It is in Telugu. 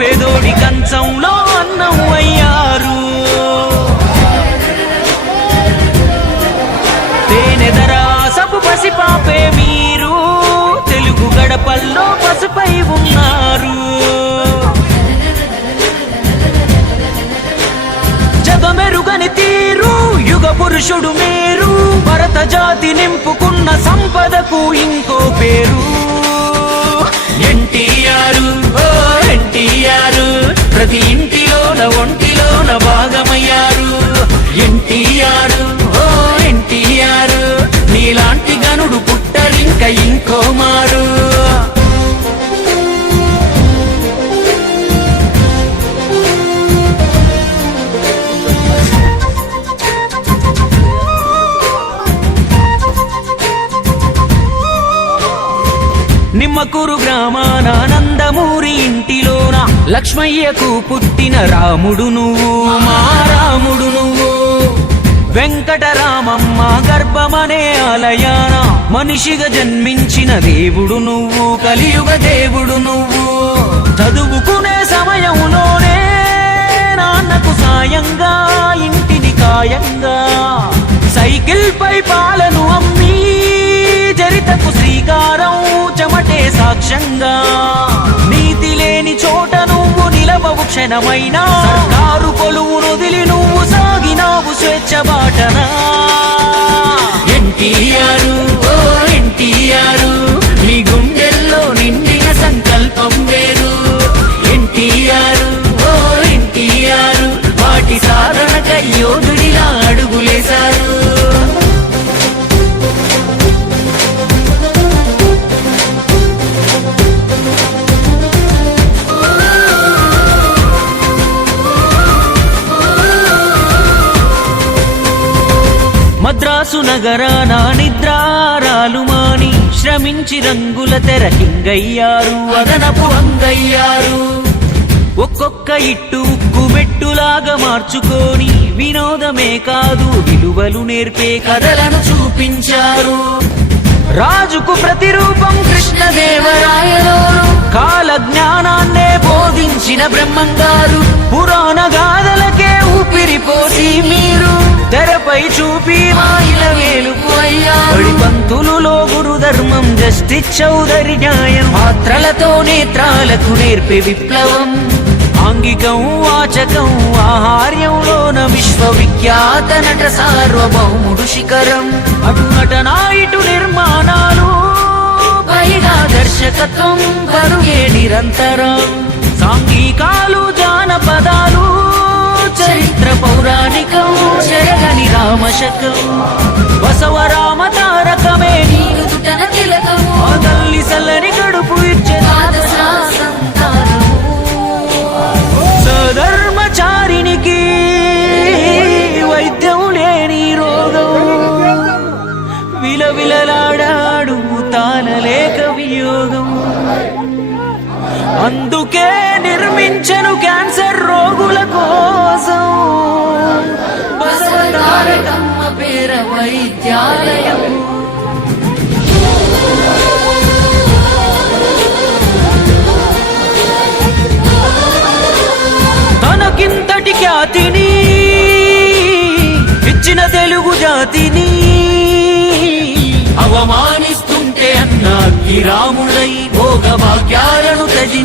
పేదోడి కంచంలో అన్నం అయ్యారు. తేనెదరాసపు పసిపాపే మీరు. తెలుగు గడపల్లో పసుపై ఉన్నారు. జగమెరుగని తీరు యుగ పురుషుడు మీరు భరత జాతి నింపుకున్న ఇంకో మారు నిమ్మకూరు గ్రామాన నందమూరి ఇంటిలోన లక్ష్మయ్యకు పుట్టిన రాముడు నువ్వు మా రాముడు నువ్వు. వెంకటరామమ్మ గర్భమనే ఆలయాన మనిషిగా జన్మించిన దేవుడు నువ్వు కలియుగ దేవుడు నువ్వు. చదువుకునే సమయంలోనే నాన్నకు సాయంగా ఇంటిని కాయంగా సైకిల్ పై పాలను అమ్మి చరితకు శ్రీకారం చెమటే సాక్ష్యంగా. నీతి లేని చోట నువ్వు నిలవవు క్షణమైనా. సర్కారు స్వేచ్ఛ బాటనా ఎన్టీఆర్ ఎన్టీఆర్ మద్రాసు నగరాన నిద్రారాలు మాని శ్రమించి రంగుల తెరకింగయ్యారు అదనపు అంగయ్యారు. ఒక్కొక్క ఇట్టు ఉక్కు మెట్టులాగా మార్చుకొని వినోదమే కాదు విలువలు నేర్పే కథలను చూపించారు. రాజుకు ప్రతిరూపం కృష్ణదేవరాయలు కాల జ్ఞానాన్నే బోధించిన బ్రహ్మంగారు పురాణ తెరపై చూపి మాయిల వేలుకు అయ్యారు పంతులులో గురు ధర్మం జస్టిస్ చౌదరి న్యాయం. పాత్రలతో నేత్రాలకు నేర్పే విప్లవం. ఆంగికం వాచకం ఆహార్యంలోన విశ్వవిఖ్యాత నట సార్వభౌముడు శిఖరం. అటు నటనా ఇటు నిర్మాణాలు పైగా దర్శకత్వం కరుగే నిరంతరం. సాంఘికాలు రామశకం బసవరామ తారకమే. ఆ తల్లి సల్లని కడుపు ఇచ్చే సధర్మచారినికి వైద్యం లేని రోగం. విలవిలలాడాడు తాళలేక వియోగం. అందుకే నిర్మించను క్యాన్సర్ వైద్యాలయం తనకింతటి ఖ్యాతిని ఇచ్చిన తెలుగు జాతిని అవమానిస్తుంటే అన్న రాముడై భోగ భాగ్యాలను త్యజించి